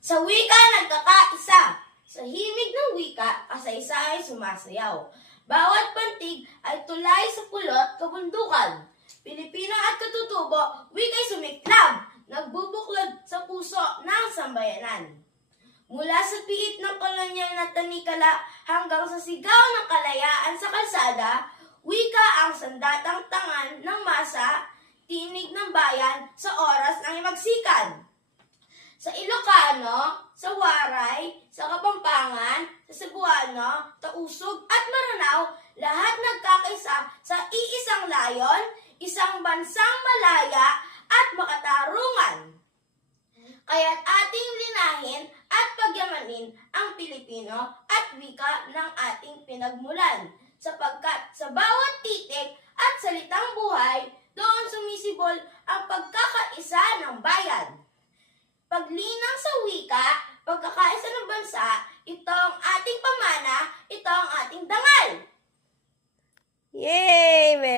Sa wika nagkakaisa. Sa himig ng wika, kasaysayan sumasayaw. Bawat pantig ay tulay sa pulot kabundukan. Pilipino at katutubo, wika'y sumiklab, nagbubuklod sa puso ng sambayanan. Mula sa piit ng kolonyal na tanikala hanggang sa sigaw ng kalayaan sa kalsada, wika ang sandatang tangan ng masa, tinig ng bayan sa oras ng imagsikan. Sa Ilocano, sa Waray, sa Kapampangan, sa Cebuano, Tausug at Maranao, lahat nagkakaisa sa iisang layon, isang bansang malaya at makatarungan. Kaya't ating linahin at pagyamanin ang Pilipino at wika ng ating pinagmulan, sapagkat sa bawat titik at salitang buhay, doon sumisibol ang pagkakaisa ng bayan. Paglinang sa wika,